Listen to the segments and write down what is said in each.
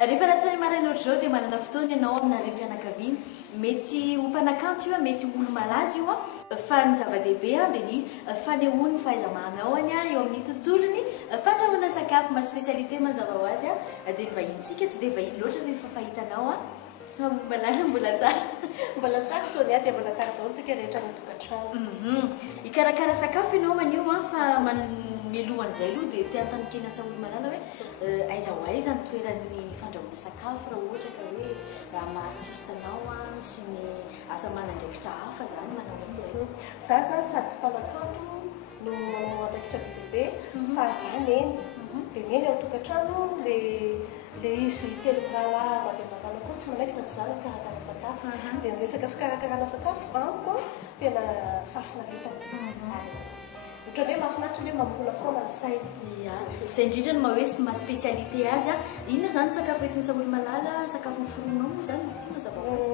rehefa ratsany maraina ohatr' zao dia manana fotoana ianao aminareo fianakaviana mety ho mpanakanto io a mety olo malaza io a fa ny zava-dehibe a dia ny fanehoany fahaiza-manaony a eo amin'ny tontolony fandrahoana sakafo ma spécialité mazava ho azy a dia vahintsika tsy dia vahiny loatra rehefa fahitanao a tsy mambomalala mbola tsara mbola tsara sonia dia mbola tsara daholo tsika rehetra natokantrano ikarakara sakafo ianao manio a fa mialohan'izay aloha dia tia antanonkena asa olo malala hoe aiza ho aiza ny toeran'ny fandrahoana sakafo raha ohatra ka hoe raha maartistanao a sy ny asa manandraikitra hafa zany manao an'izay za zany sady mpanakanto no manao andraikitra bebe fa zany eny dia neny ao tokantrano le izy telograla mabematana koa tsy manaiky fa tsy zany karakara sakafo dia nyresaka fikarakarana sakafo amiko tena fahafinaretana ohatran'ny hoe mahafinaritra hoe mambola foana ny saina izay indrindra no mahoe ma spécialité azy a inona zany sakafo entiny saolo malala sakafo foronao moa zany izy ty mazava ho azy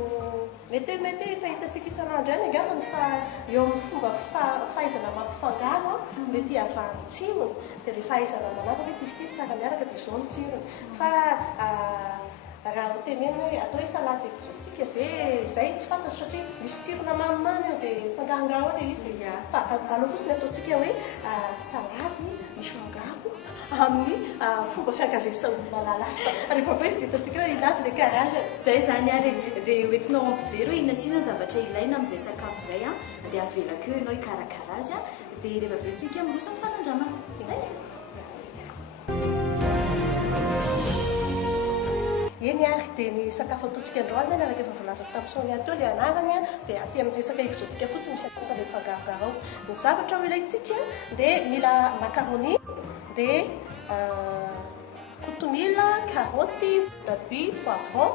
mety fahitantsika isan'andro ihany angambany fa eo amin'ny fomba fahaizana mampifangaro mety avany tsimony dia le fahaizana manaraka hoe izy ty tsara miaraka dia zao ny tsirony fa raha ho tenena hoe atao hoe salady exotique ave izay tsy fantatro satria misy tsirona mamimamy io dia fangarongaro le izy fa aleo fotsiny ataontsika hoe salady misy fangaro amin'ny fomba fiankaviana olo malala azy fa rehefa hoe izy dia ataontsika hoe inavy le karazany zay zany ary dia hoentinao ampijery hoe inona sina zavatra ilaina amin'izay sakafo izay a dia avelako eo ianao hikarakara azy a dia rehefa avelontsika miroso ny fanandramana zay eny ary dia ny sakafo ataontsika androany zany araka efa volaza tamin'izao ihany teo ilay anarany a dia aty amin'ny resaka exotique fotsiny misy atasa le fangarogaro ny zavatra ho ilaintsika dia mila macaroni dia kotomila karoty votabia poivron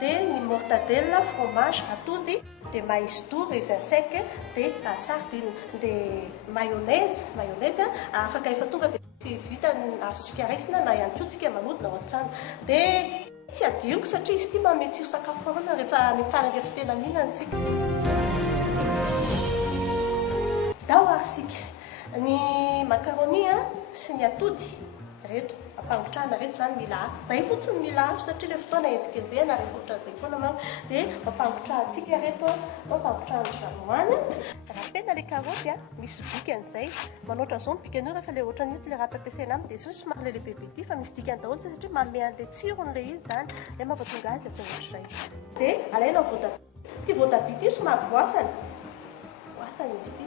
dia ny mortadelle fromage atody dia maïs doux raisin sec dia sardine dia mayonnaise afaka efa tonga dia vita azontsika raisina na ihany koa tsika manodina ao an-trano dia tsy adioiko satria izy ty mametsiro sakafo foana rehefa ny farany rehefa tena mihinantsika dao arysika ny macaroni sy ny atody reto ampangotrahana reto zany mila afo zay fotsiny mila afo satria le fotoana enjikenjehana rehefa ohatra zay foana manko dia mampangotrahantsika reto mampangotrahany jarmoany raha pena le karoty misy dikan'izay manoatra zao mibikany io rehefa le ohatran'io le raha ampiasaina aminy dia zao somary lelehibe ty fa misy dikany daholo satria manome an'le tsirony le izy zany dia mampatonga azy atao ohatr'izay dia alaina voatabia ty voatabia ty somary voasany izy ty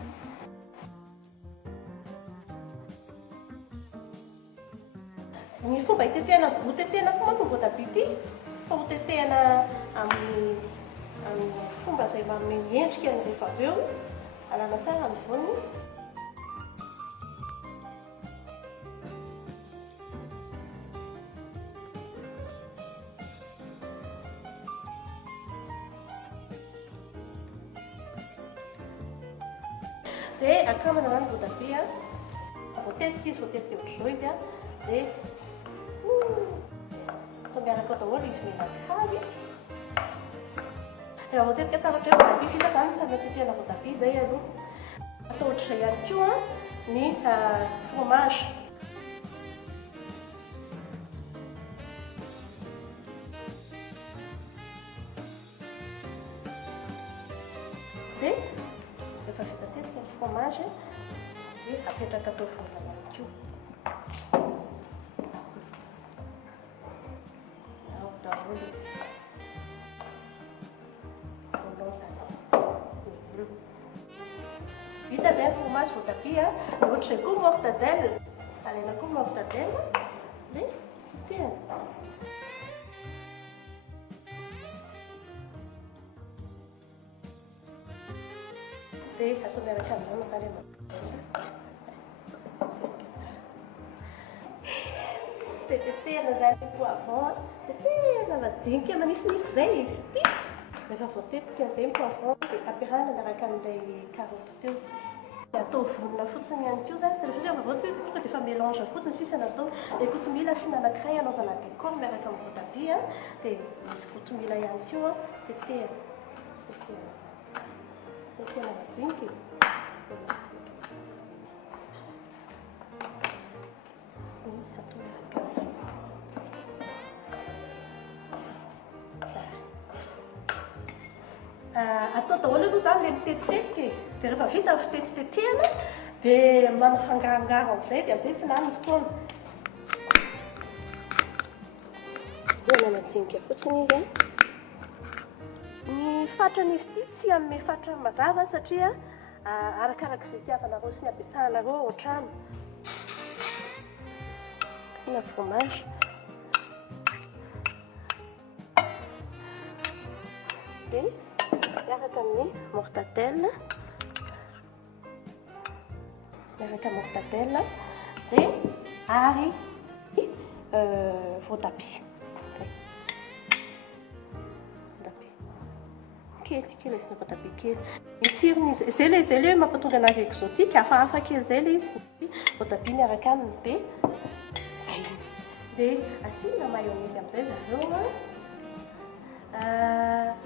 ny fomba hitetehana hotetehana koa manko ny voatabia ty fa hotetehana amin'ny fomba izay manome endrika ny rehefa avy eo alana tsara ny voany dia akamana zany voatabia voatetika izy voatetika ohatr'izao izy dia atao miaraka daholo izy menakavy rehefa voatetika tsara ohatra hoe voatabia vita zany fanatetehana voatabia zay aloha atao ohatr'izay ihany koa ny fromage dia rehefa vita tetika ny fromage dia apetraka atao vonona ihany koa daholo vita zay fromage voatabia ohatr'izay koa mortadelle alaina koa mortadelle dia tena dia atao miaraka amin'izao mankany tetehana zany poivron tetehana madinika manifinify zay izy ty rehefa voatetika an'izay poivron dia ampiarahana miaraka amin'ilay karoty teo dia atao vonona fotsiny ihany koa zany rehefa rehefa voatsy tonga dia efa mélange fotsiny sisa natao dia kotomila asiana anankiray anaovana décor miaraka amin'ny voatabia dia misy kotomila ihany koa tetehana madinika atao daholo aloha zany le mitetitetika e. Dia rehefa vita ny fitetitetehana dia manafangarongaro amin'izay dia amin'izay tsy lany fotoana. Dia nanajinika fotsiny izy a. Ny fatran'izy ity tsy amin'ny fatra mazava satria arakarak'izay tiavanareo sy ny abetsahanareo ao an-trano. Na fromage. Dia miaraka amin'ny mortadelle. Miaraka mortadelle dia ary voatabia. Kely izy ny voatabia kely. Ny tsiron'izy izay ilay mampatonga anazy exotique, hafahafa kely izay ilay izy. Voatabia miaraka aminy dia zay. Dia asiana mayonnaise amin'izay zareo a.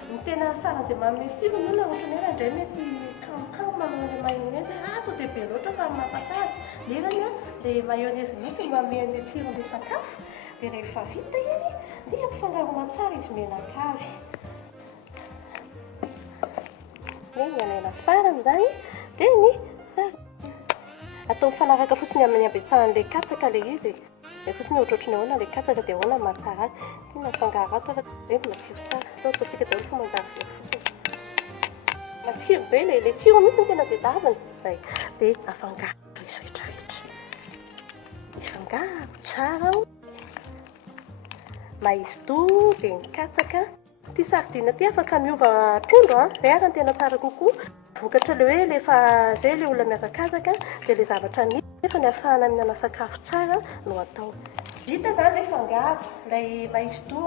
Ny tena tsara dia manome tsirony io na ohatran'ny hoe indray mety kamokamo manao mayonnaise to dia be loatra fa mampatsara. Nefany a ilay mayonnaise mihitsy manome an'ilay tsiron'ilay sakafo. Dia rehefa vita iny dia ampifangarona tsara izy menaka avy. Ny anena farany zany dia ny sara atao mifanaraka fotsiny amin'ny abetsahan'ilay katsaka ilay izy. Dia fotsiny ohatrohatrany ahoana ilay katsaka dia ahoana mahatsara azy. Tia mafangaro ato fa hoe matsiro tsara. Ataontsika daholo fa mandaro be fotsiny. Matsiro be ilay tsiro mihitsy ny tena tedaviny. Zay. Dia afangaro izy rehetrarehetra. Mifangaro tsara. Maïztou dia ny katsaka. Ty sardine ty afaka miova trondro izay ary ny tena tsara kokoa. Vokatra ilay hoe rehefa izay ilay olona mihazakazaka dia ilay zavatra ny nefa ny ahafahana mihinana sakafo tsara no atao. Vita zany ilay fangaro, ilay maïztou,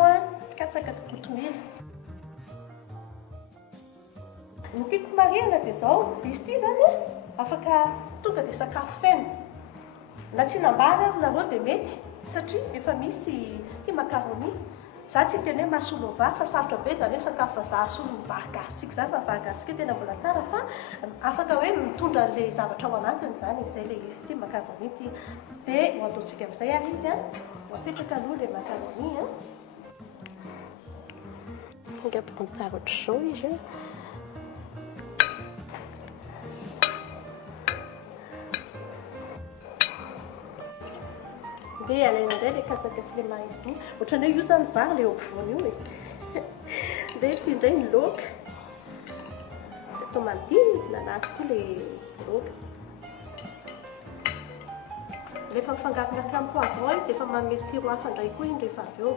katsaka kotomila. Ny tiako marihana dia izao, izy ity zany afaka tonga dia sakafo feno. Na tsy nambara ary nareo dia mety satria efa misy ty macaroni. Za tsy tena hoe mahasolo vary fa sarotra be zany hoe sakafo vazaha solo ny vary gasitsika zany fa vary gasitsika tena mbola tsara fa afaka hoe mitondra an'ilay zavatra ao anatiny zany izay ilay izy ity macaroni ity. Dia ho ataontsika amin'izay ary izy ho apetraka aloha ilay macaroni ingapony tsara ohatr'izao izy dia alaina indray ilay katsaka sy ilay maïztou. Ohatran'ny hoe io zany vary ilay ampovoany io e. Dia ity indray ny laoka. Atao manodidina anazy koa ilay laoka. Rehefa mifangaro miaraka amin'ny poivron izy dia efa manome tsiro hafa indray koa iny rehefa avy eo.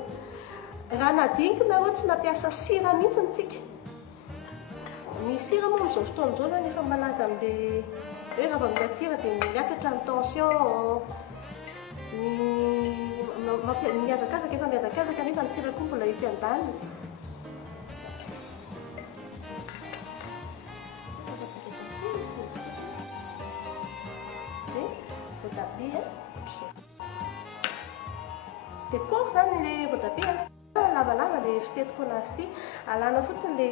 Raha nadinika nareo tsy nampiasa sira mihitsy tsika. Ny sira moa amin'izao fotoana izao zany efa malaza amin'ilay hoe raha vao mila sira dia miakatra ny tension. Mihazakazaka efa mihazakazaka nefa ny sira koa mbola etsy an-daniny. Voatabia. Dia pôr zany ilay voatabia lavalava ilay fitetiko anazy ity. Alana fotsiny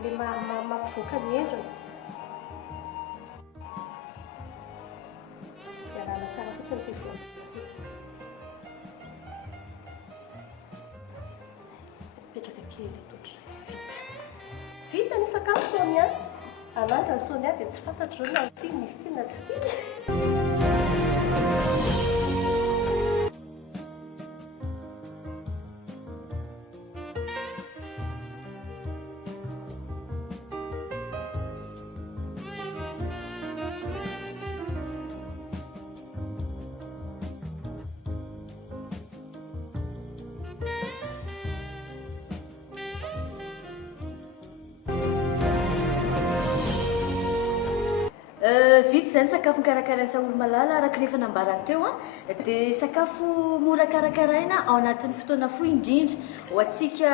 ilay mampivoaka ny endriny. Dia alana tsara fotsiny ty voa. Petraka kely totr'izay. Vita ny sakafo Sonia. Ananja ny Sonia dia tsy fantatro na ty misy ty na tsy ty. Vita izany sakafo karakaraina olo malala araka rehefa nambarany teo dia sakafo mora karakaraina ao anatin'ny fotoana fohy indrindra ho antsika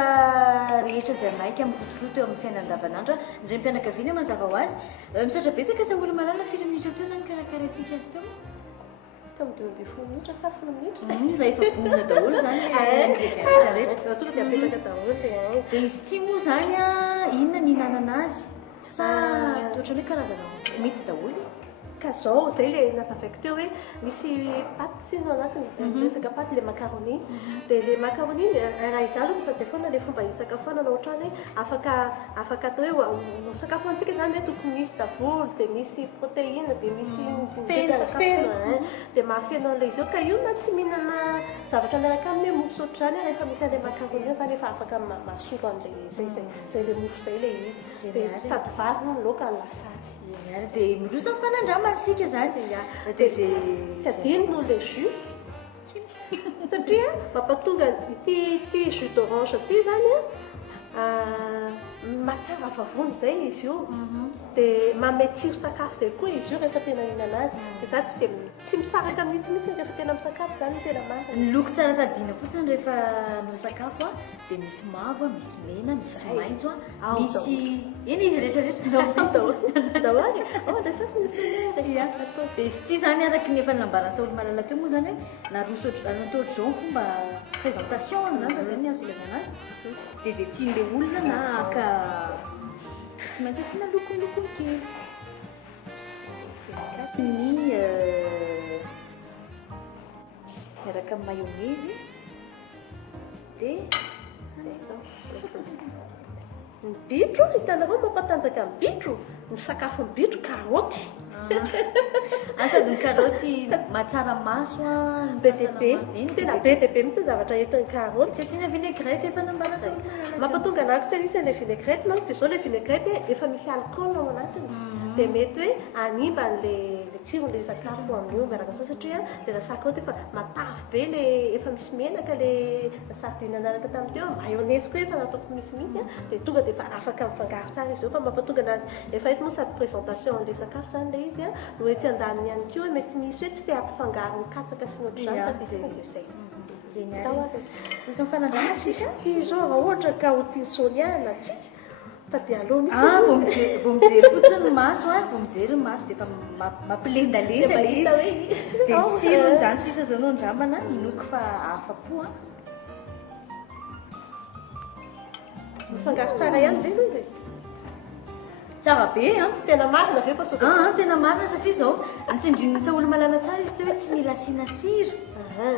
rehetra izay maika mikotokolo teo amin'ny fiainana andavanandro. Indray mpianakaviana mazava ho azy misaotra betsaka sa olo malala firy minitra teo zany karakaraintsika azy teo. Teo 2 minitra sa 10 minitra. Raha efa vonona daholo zany ingrédient rehetra tonga dia apetaka daholo dia. Dia izy ity moa zany inona ny hinanana azy sa ohatran'ny hoe karazana mety daholo. ka zao zay le nazavaiko teo hoe misy paty sino anatiny resaka paty le macaroni dia le macaroni raha izalony fa zay foana le fomba hisakafoanana ohatrany hoe afaka atao hoe sakafo antsika zany hoe tokony misy tavolo dia misy protéine dia misy feno dia mahafeno an'ilay izy eo ka io na tsy mihinana zavatra miaraka aminy hoe mofo saotra zany rehefa misy an'ilay macaroni io zany efa afaka mahasolo an'ilay zay le mofo zay le izy dia sady vary no loka ny lasary dia miroso ny fanandramana zany dia zay tsy adino no le jus satria mampatonga ity jus d'orange ity zany matsara vavony zay izy io dia mametsiro sakafo zay koa izy io rehefa tena mihinana azy dia za tsy misaraka mihitsy rehefa tena misakafo zany tena marina ny loko tsara tadina fotsiny rehefa no sakafo dia misy mavo misy mena misy maitso misy iny izy rehetrarehetra daholy dia sasy misy dia izy ty zany araky ny efa nambarana saolo malala teo moa zany hoe naroso natao zao fomba présentation zany zay ny azolazana azy dia zay tian'le olona na ka tsy maintsy asina lokolokony kely ny miaraka amin'ny mayonnaise dia ny bitro hitanareo mampatanjaka ny bitro ny sakafon'ny bitro karaoty sady ny karaoty matsara maso be diabe tena be diabe mihitsy zavatra entin'ny karaoty tsy asiana vinaigrette efa nambarasa mampatonga anako tsy anisy an'ilay vinaigrette manko dia zao ilay vinaigrette efa misy alcool ao anatiny dia mety hoe animba le tsiron'ilay sakafo amin'io miaraka sao satria dia lasako ao efa matavy be le efa misy menaka le sardine anaraka tamin'iteo mayonnaise koa efa nataoko misy dia tonga dia efa afaka mifangaro tsara izy eo fa mampatonga anazy efa hety moa sady présentation an'ilay sakafo zany le izy no ety andaniny ihany koa hoe mety misy hoe tsy te ampifangaro ny katsaka sy ny ohatr'izany fa izay misy mifanandrama sika izao raha ohatra ka otinsoniana tsy fa dia aloha mihitsy vao mijery fotsiny ny maso vao mijery ny maso dia efa mampilendalenda le izy dia tsirony zany sisa zao no andramana inoko fa afa-po mifangaro tsara ihany ve aloha tsara be tena marina ve fa tena marina satria zao antsindrin'ny saolo malala tsara izy teo hoe tsy mila asiana sira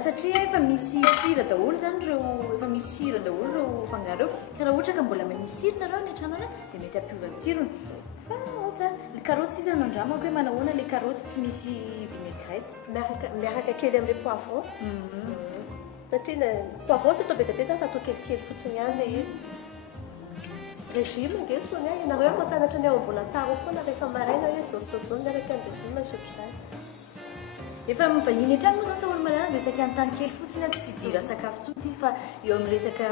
satria efa misy sira daholo zany reo efa misy sira daholo reo fangaro eo ka raha ohatra ka mbola manisy sira nareo ny antranana dia mety ampiovany tsirony fa ny karaoty sisa no andramako hoe manahoana le karaoty tsy misy vinaigrette miaraka kely amin'ilay poivron satria poivron tsy atao be dia be fa atao kelikely fotsiny ihany le izy régime ngesony ianareo mampianatra ny ao mbola tsara foana rehefa maraina hoe zao miaraka ny régime sotr'izany efa mivahiny hatrany moa zany saolo malala dia resaka antany kely fotsiny tsy idira sakafo tsotsy fa eo amin'ny resaka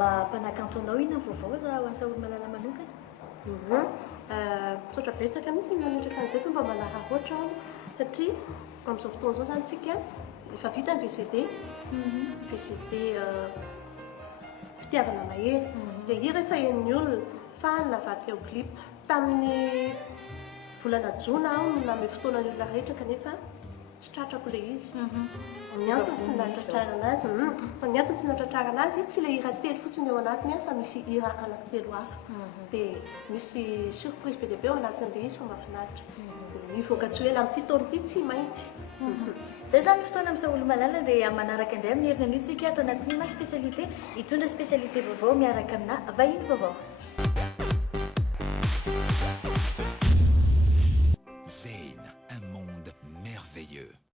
mampanakantonao iny vaovao za ho an'ny saolo malala manokana sotra betsaka mihitsy mametraka an'izay fomba manara roatra ao satria amin'izao fotoana zao zany tsika efa vita ny VCD fitiavana mahery dia i rehefa hen'ny olona fa navadika ho clip tamin'ny volana jona aho no name fotoanany olona rehetra kanefa tsy tratrako le izy ny antony tsy natratrara anazy fa ny antony tsy natratrara anazy tsy le hira telo fotsiny eo anatiny fa misy hira anankitelo hafa dia misy surprise be diabe ao anatin'le izy fa mahafinaritra mivoaka tsy hoe la amin'ity taona ity tsy maintsy zay zany fotoana amin'ny saolo malala dia manaraka indray amin'ny herinana io tsika ato anatin'ny ma spécialité hitondra spécialité vaovao miaraka amina vahiny vaovao